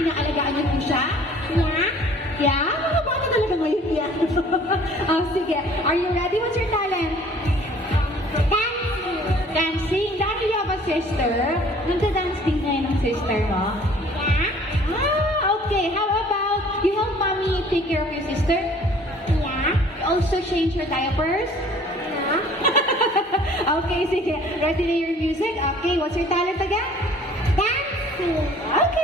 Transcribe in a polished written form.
Inaalagaan niyo po siya? Yeah. Yeah? Mga bata talaga ngayon yan. Oh, sige. Are you ready? What's your talent? Dancing. Dancing. Dati you have a sister. Nagda-dance din ngayon ang sister mo? Yeah. Okay. How about you help mommy take care of your sister? Yeah. You also change her diapers? Yeah. Okay, sige. Ready to your music? Okay, what's your talent again? Dancing. Okay.